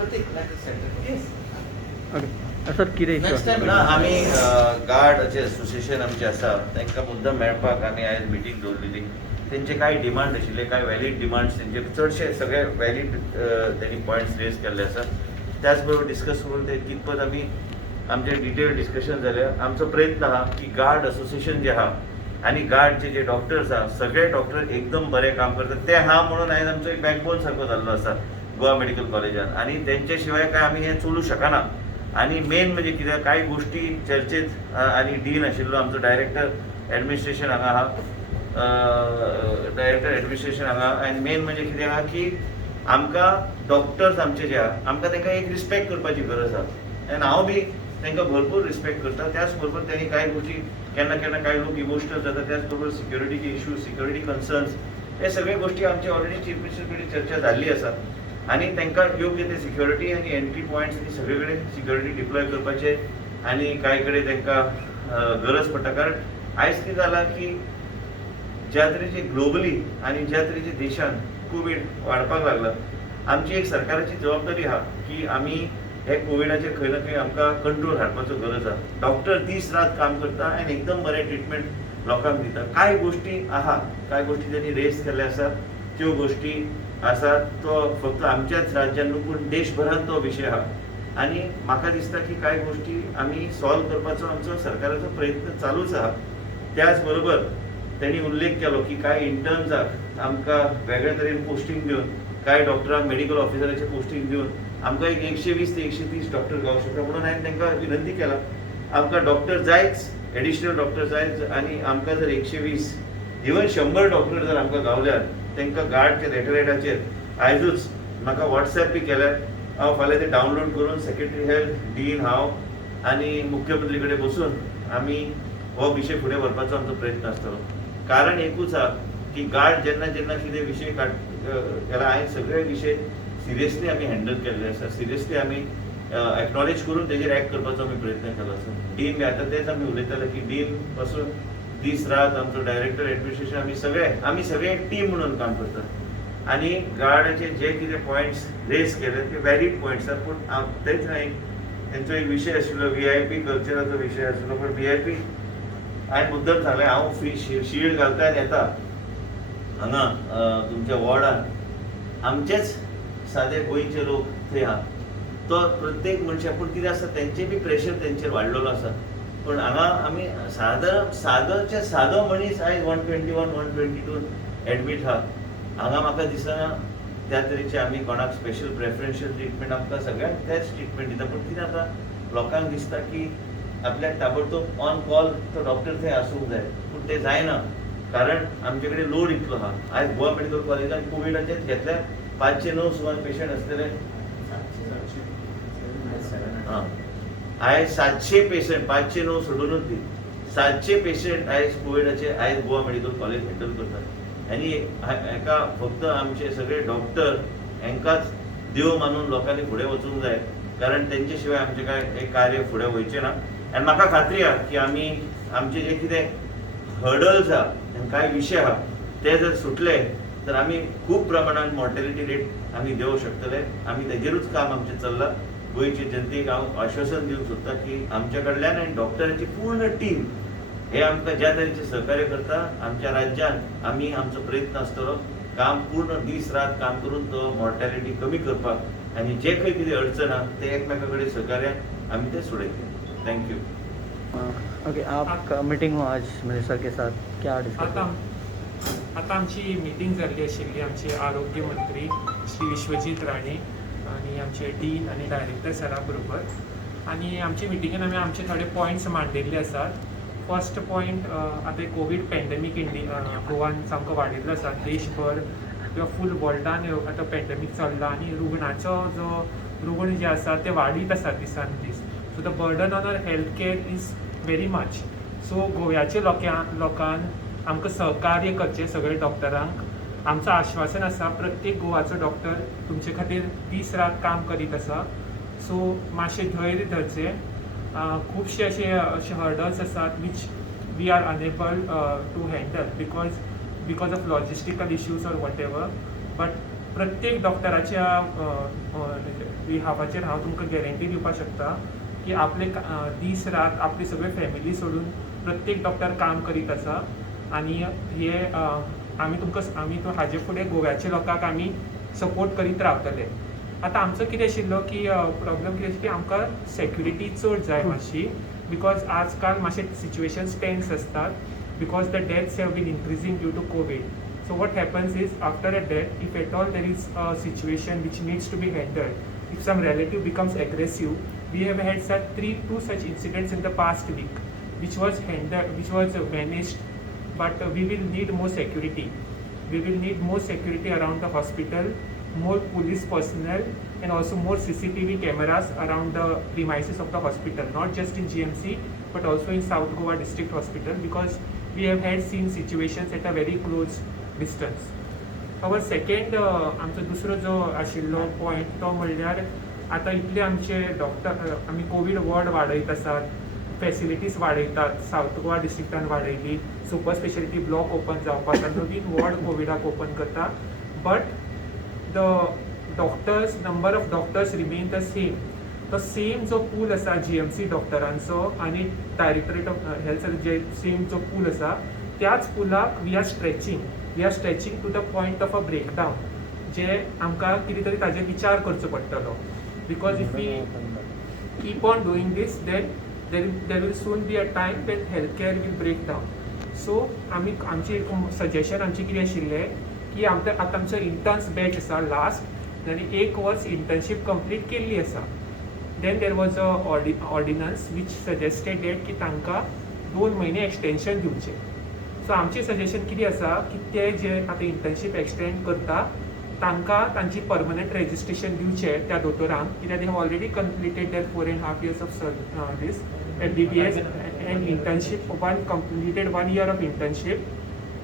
Okay sir कितें next time ना आमी गार्ड जे असोसिएशन आमचे आसा तांकां मुद्दम मेळपाक आमी आयज मिटींग दवरलेली. तेंचे कांय डिमांड आशिल्ले, कांय वॅलीड डिमांड्स तेंचे चडशे सगळे वॅलीड तेणी पॉयंट्स रेज केल्ले आसा. त्याच बरोबर डिस्कस करून ते कितपत आमी आमचे डिटेल डिस्कशन जालें. आमचो प्रयत्न आहा की गार्ड असोसिएशन जे आहा आनी गार्डचे जे डॉक्टर्स आहा सगळे डॉक्टर एकदम बरें काम करतात. ते हा म्हणून आयज आमचो एक बॅकबोन सारको जाल्लो आसा गोवा मेडिकल कॉलेजान, आनी तेंचे शिवाय काय आमी हें चलूं शकना. आनी मेन म्हणजे कितें कांय गोश्टी चर्चेत आनी डीन आशिल्लो आमचो डायरेक्टर एडमिनिस्ट्रेशन हांगा आहा, डायरेक्टर एडमिनिस्ट्रेशन हांगा. आनी मेन म्हणजे कितें आहा की आमकां डॉक्टर्स आमचे जे आहा आमकां तांकां एक रिस्पेक्ट करपाची गरज आहा. आनी हांव बी तांकां भरपूर रिस्पेक्ट करता. त्याच बरोबर त्यांनी कांय गोश्टी केन्ना केन्ना कांय लोक इमोशनल जाता. त्याच बरोबर सिक्युरिटीचे इश्यूज, सिक्युरिटी कन्सर्न्स, हे सगळे गोश्टी आमची ऑलरेडी चीफ मिनिस्टर कडेन चर्चा जाल्ली आसा. आनी तांकां योग्य ते सिक्युरिटी आनी एंट्री पॉयंट्स आनी सगळे कडेन सिक्युरिटी डिप्लॉय करपाचे. आनी कांय कडेन तांकां गरज पडटा, कारण आयज कितें जालां की ज्या तरेचे ग्लोबली आनी ज्या तरेचे देशान कोवीड वाडपाक लागला, आमची एक सरकाराची जबाबदारी आहा की आमी हे कोविडाचेर खंय ना खंय आमकां कंट्रोल हाडपाचो गरज आहा. डॉक्टर दीस रात काम करता आनी एकदम बरें ट्रिटमेंट लोकांक दिता. कांय गोश्टी आहा, कांय गोश्टी त्यांनी रेज केल्ले आसा, त्यो गोश्टी आसा तो फक्त आमच्याच राज्यान न्हू पूण देशभरांत तो विशय आहा. आनी म्हाका दिसता की कांय गोश्टी आमी सॉल्व करपाचो आमचो सरकाराचो प्रयत्न चालूच आहा. त्याच बरोबर त्यांनी उल्लेख केलो की कांय इंटर्न्साक आमकां वेगळ्या तरेन पोस्टींग दिवन, कांय डॉक्टरांक मेडिकल ऑफिसराचें पोस्टींग दिवन आमकां एक 120 ते 130 डॉक्टर गावंक शकता. म्हणून हांवें तांकां विनंती केला आमकां डॉक्टर जायच, एडिशनल डॉक्टर जायच. आनी आमकां जर 120 इवन 100 डॉक्टर जर आमकां गावल्यार तांकां गार्डच्या लेटरेटाचेर आयजूच म्हाका वॉट्सॅप बी केल्यार हांव फाल्यां ते डावनलोड करून सेक्रेटरी हेल्थ, डीन, हांव आनी मुख्यमंत्री कडेन बसून आमी हो विशय फुडें व्हरपाचो आमचो प्रयत्न आसतलो. कारण एकूच आहा की गार्ड जेन्ना जेन्ना कितें विशय केला, हांवें सगळे विशय सिरियसली आमी हँडल केल्ले आसा. सिरियसली आमी एक्नॉलेज करून तेजेर एक्ट करपाचो आमी प्रयत्न केलो आसा. डीन बी आतां तेच आमी उलयताले की डीन पासून दीस रात आमचो डायरेक्टर एडमिनिस्ट्रेशन आमी सगळे एक टीम म्हणून काम करतात. आनी गार्डाचे जे कितें पॉयंट्स रेज केले ते वॅलीड पॉयंट्स आसा. पूण तेच न्हय, तेंचो एक विशय आशिल्लो VIP कल्चराचो विशय आशिल्लो. पूण VIP हांवें मुद्दम सांगलें हांव फ्री शील्ड घालता आनी येता हांगा तुमच्या वॉर्डान. आमचेच सादे गोंयचे लोक थंय आहा, तो प्रत्येक मनशा. पूण कितें आसा तेंचे बी प्रेशर तेंचेर वाडलेलो आसा. पूण हांगा आमी सादोचे सादो मनीस आयज 121, 122 एडमीट आहा. हांगा म्हाका दिसना त्या तरेचे आमी कोणाक स्पेशल प्रेफरन्शियल ट्रिटमेंट आमकां सगळ्यांक तेच ट्रिटमेंट दिता. पूण कितें जाता लोकांक दिसता की आपल्याक ताबडतोब ऑन कॉल तो डॉक्टर थंय आसूंक जाय, पूण तें जायना. कारण आमचे कडेन लोड इतलो आहा. आयज गोवा मेडिकल कॉलेजान कोविडाचेच घेतल्यार 509 सुमार पेशंट आसतले. आयज 700 पेशंट, 509 सोडूनच दी, 700 पेशंट आयज कोविडाचे आयज गोवा मेडिकल कॉलेज हँडल करतात. आनी हेका फक्त आमचे सगळे डॉक्टर हेंकाच देव मानून लोकांनी फुडें वचूंक जाय. कारण तेंचे शिवाय आमचें काय हे कार्य फुडें वयचें ना. आनी म्हाका खात्री आहा की आमी आमचे जे कितें हर्डल्स आहा, कांय विशय आहा, ते जर सुटले तर आमी खूब प्रमाणात मॉर्टेलिटी रेट आमी देंवोंक शकतले. आमी तेजेरूच काम आमचें चल्लां. गोंयचे जनतेक हांव आश्वासन दिवंक सोदतां की आमच्या कडल्यान आनी डॉक्टरांची पूर्ण टीम हे आमकां ज्या तरेचे सहकार्य करता आमच्या राज्यान, आमी आमचो प्रयत्न आसतलो काम पूर्ण दीस रात काम करून तो मॉर्टेलिटी कमी करपाक. आनी जे खंय कितें अडचण आहा ते एकमेका कडेन सहकार्यान आमी ते सोडयतले. Thank you. ओके, आप मीटिंग हो आज मिनिस्टर के साथ क्या डिस्कस? आता आमची मिटींग जाल्ली आशिल्ली आमचे आरोग्य मंत्री श्री विश्वजीत राणे आणि आमचे डीन आणि डायरेक्टर सरा बरोबर. आणि आमचे मिटिंगेन आमी आमचे थोडे पॉयंट्स मांडिल्ले आसात. फर्स्ट पॉयंट, आता कोविड पॅन्डेमीक गोवान सामको वाडिल्लो आसा. देशभर किंवा फूल वर्ल्डान आतां पॅन्डेमीक चल्ला आनी रुग्ण जे आसा ते वाडीत आसा दिसान दीस. So the burden on our health care is very much. So गोव्याचे लोकांक आमकां सहकार्य करचें सगळे डॉक्टरांक. आमचं आश्वासन आसा प्रत्येक गोवाचो डॉक्टर तुमचे खातीर दीस रात काम करीत आसा. सो मातशें धैर्य धरचें. खुबशे अशे हर्डल्स आसात which we are unable to handle because of logistical issues or whatever. But प्रत्येक डॉक्टराच्या बिहाफाचेर हांव तुमकां गॅरंटी दिवपाक शकता की आपले दीस रात आपली सगळी फॅमिली सोडून प्रत्येक डॉक्टर काम करीत आसा आनी हे आमी हाजे फुडें गोव्याच्या लोकांक आमी सपोर्ट करीत रावतले. आतां आमचो कितें आशिल्लो की प्रॉब्लम कितें की आमकां सेक्युरिटी चड जाय मातशी बिकॉज आजकाल मातशे सिच्युएशन्स टेन्स असतात because the deaths have been increasing due to Covid. So what happens is after a death, if at all there is a situation which needs to be handled, if some relative becomes aggressive, we have had two such incidents in the past week, which was managed, but we will need more security. We will need more security around the hospital, more police personnel, and also more CCTV cameras around the premises of the hospital, not just in GMC, but also in South Goa District Hospital, because we have had seen situations at a very close distance. Our second आमचो दुसरो जो आशिल्लो point तो म्हणल्यार आतां इतले आमचे doctor आमी कोवीड वॉर्ड वाडयत आसात, फॅसिलिटीज वाडयतात, सावथ गोवा डिस्ट्रिक्टान वाडयली, सुपर स्पेशालिटी ब्लॉक ओपन जावपाक नवीन वॉर्ड कोविडाक ओपन करता, but the doctors number of doctors remain the same. तो सेम जो पूल आसा GMC डॉक्टरांचो आनी डायरेक्टरेट ऑफ हेल्थ जे सेम जो पूल आसा त्याच पुलाक we are stretching to the point of a breakdown, जे आमकां कितें तरी ताजेर विचार करचो पडटलो because if we keep on doing this then there will soon be a time that health care will break down. So आमची सजेशन आमचें कितें आशिल्लें की आतां आमचो इंटर्न्स बॅच आसा लास्ट आनी 1 वर्स इंटर्नशीप कंप्लीट केल्ली आसा. Then there was a ordinance which suggested date की तांकां 2 म्हयने एक्सटेन्शन दिवचें. सो आमचें सजेशन कितें आसा की ते जे आतां इंटर्नशीप एक्सटेंड करता तांकां तांची परमनंट रेजिस्ट्रेशन दिवचें त्या दोतोरांक, कित्याक they have already completed there 4.5 years of this MBBS and internship, completed 1 year of internship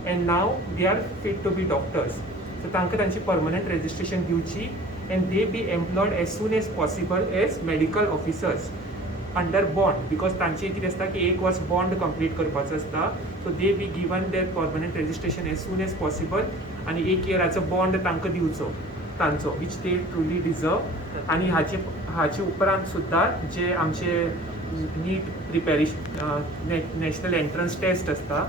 and now they are fit to be doctors. So तांकां तांची परमनंट रेजिस्ट्रेशन दिवची and they be employed as soon as possible as medical officers under bond, because तांचे कितें आसता की 1 वर्स bond complete करपाचो आसता. So they be given there permanent registration as soon as possible आनी 1 year'ाचो बॉन्ड तांकां दिवचो तांचो विच दे ट्रुली डिजर्व. आनी हाचे उपरांत सुद्दां जे आमचे नीट प्रिपेरेशन नॅशनल एंट्रन्स टेस्ट आसता,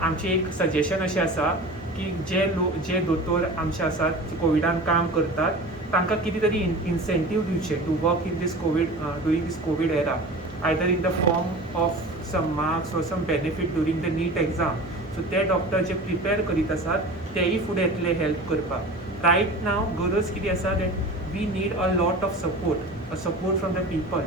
आमचें एक सजेशन अशें आसा की जे दोतोर आमचे आसात कोविडान काम करतात तांकां कितें तरी इन्सेंटीव दिवचे to work in this Covid during this Covid era, either in the form of some marks or some benefit during the NEET exam. So ते डॉक्टर जे प्रिपेर करीत आसात तेय फुडें येतले हेल्प करपाक. रायट नाव गरज कितें आसा that we need a lot of support from the people.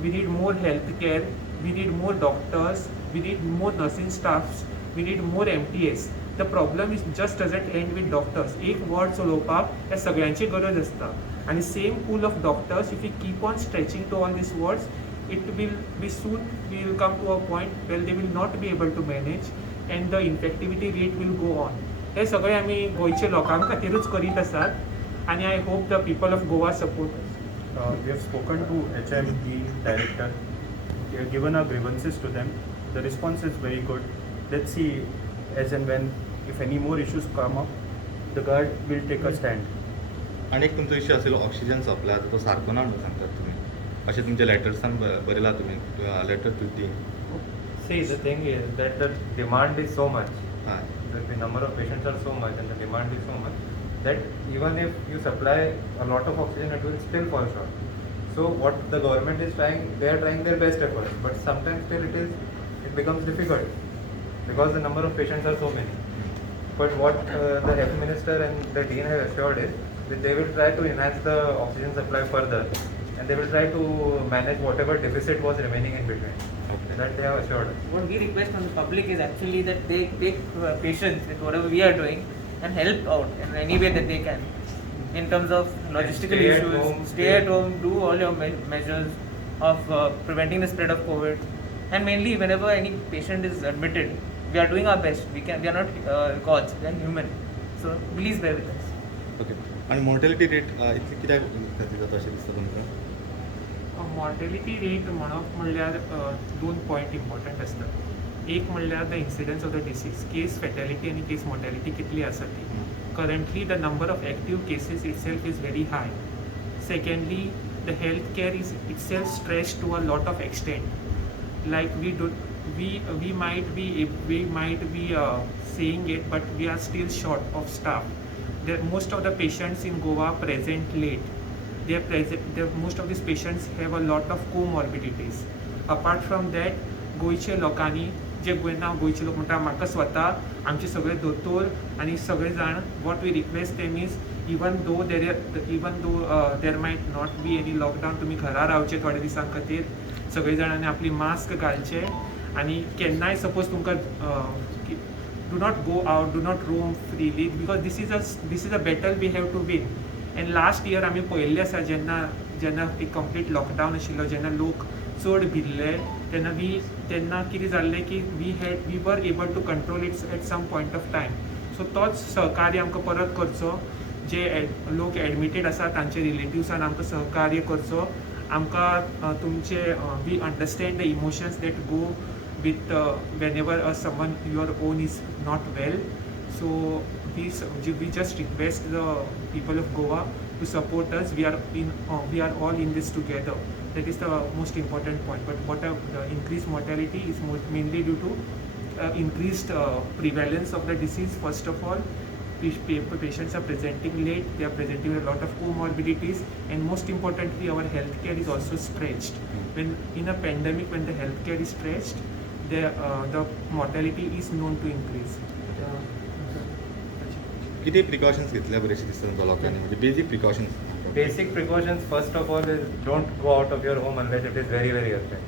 We need more health care, we need more doctors, we need more nursing staffs, we need more MTS. The problem is just doesn't end with doctors. एक ward चलोवपाक ह्या सगळ्यांची गरज आसता आनी same pool of doctors if you keep on stretching to all these wards it will be soon we will come to a point where they will not be able to manage and the infectivity rate will go on. हे सगळे आमी गोंयचे लोकां खातीरूच करीत आसात आनी I hope the people of Goa support us. We have spoken to HMD director. We have given our grievances to them. The response is very good. Let's see as and when if any more issues come up, the guard will take a stand. आणि एक तुमचो issue आशिल्लो oxygen supply तो सारको ना म्हणून सांगतात तुमी, अशें तुमच्या लेटर्सान बरयला तुमी लेटर टू दी. See, the thing is that the demand is so much, हय the number of patients are so much and the demand is so much that even if you supply a lot of oxygen, it will still fall short. So what the government is trying, they are trying their best efforts, but sometimes still it becomes difficult because the number of patients are so many. But what the health minister and the dean have assured is that they will try to enhance the oxygen supply further and they will try to manage whatever deficit was remaining in between. Okay. That they have assured us. What we request from the public is actually that they take patience with whatever we are doing and help out in any way that they can in terms of logistical Stay at issues. home, Stay at home, do all your measures of preventing the spread of COVID, and mainly whenever any patient is admitted, we are doing our best. We are not gods, we are human. So please bear with us. Okay. आणि mortality rate इतली कित्याक जाता अशें दिसता तुमकां? Mortality rate म्हणप म्हणल्यार 2 point important आसतात. एक म्हणल्यार the incidence of the disease, case fatality आनी केस मॉर्टेलिटी कितली आसा ती. currently the number of active cases itself is very high. Secondly, the healthcare is itself stressed to a lot of extent. Like we might be saying it, but we are still short of staff. Most of the patients in Goa present late. Most of these patients have a lot of comorbidities. Apart from that, गोयचे लोकांनी जे गोयचे लोक म्हणटा म्हाका स्वता आमचे सगळे दोतोर आनी सगळे जाण what we request them is even though there might not be any lockdown तुमी घरा रावचे थोडे दिसां खातीर सगळे जाणांनी आपली मास्क घालचे आनी केन्नाय सपोज तुमकां do not go out, do not roam freely because this is a battle we have to win. And last year आमी पळयल्लें आसा जेन्ना एक कंप्लीट लॉकडावन आशिल्लो जेन्ना लोक चड भिल्ले तेन्ना कितें जाल्लें की we were able to control its at some point of time. So तोच सहकार्य आमकां परत करचो. जे लोक एडमिटेड आसा तांचे रिलेटिव्सान आमकां सहकार्य करचो. आमकां तुमचे we understand the emotions that go with whenever someone your own is not well. So we just request the people of Goa to support us. We are all in this together. That is the most important point. But the increased mortality is mainly due to increased prevalence of the disease. First of all, patients are presenting late, they are presenting with a lot of comorbidities, and most importantly our healthcare is also stretched. When in a pandemic, when the healthcare is stretched, the mortality is known to increase. किती precautions घेतल्या बरेशे दिसता तुमकां लोकांनी म्हणजे basic precautions Basic precautions, first of all, is don't go out of your home unless it is very, very urgent.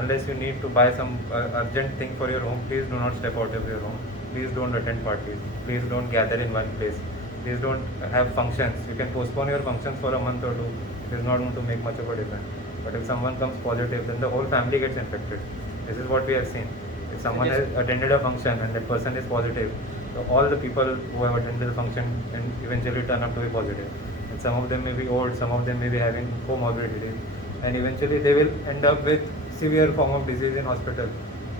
Unless you need to buy some urgent thing for your home, please do not step out of your home. Please don't attend parties. Please don't gather in one place. Please don't have functions. You can postpone your functions for a month or two. It is not going to make much of a difference. But if someone comes positive, then the whole family gets infected. This is what we have seen. If someone has attended a function and that person is positive, so all the people who have attended the function and eventually turn up to be positive. And some of them may be old, some of them may be having comorbidities, and eventually they will end up with severe form of disease in hospital.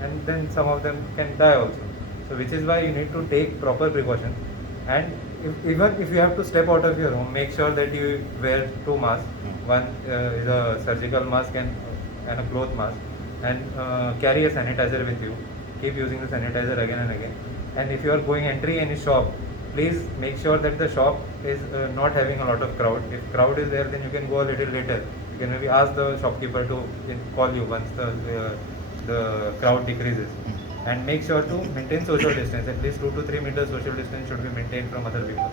And then some of them can die also. So which is why you need to take proper precautions. And even if you have to step out of your home, make sure that you wear 2 masks. One is a surgical mask and a cloth mask. And carry a sanitizer with you. Keep using the sanitizer again and again. And if you are going entry any shop, please make sure that the shop is not having a lot of crowd. If crowd is there, then you can go a little later. You can maybe ask the shopkeeper to call you once the crowd decreases. And make sure to maintain social distance. At least 2 to 3 meters social distance should be maintained from other people.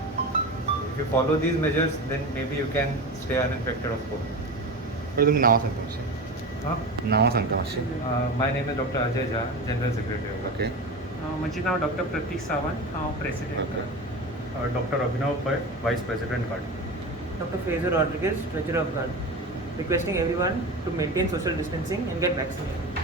If you follow these measures, then maybe you can stay uninfected of COVID. बरं तुम्ही नाव सांगता मातशें नाव सांगता मातशें My name is Dr. Ajay Jha, General Secretary. Okay म्हजें नाव doctor प्रतीक सावंत, हांव president. Dr. Abhinav Pai, Vice President GARD. Dr. Fraser Rodriguez, Treasurer of GARD, requesting everyone to maintain social distancing and get vaccinated.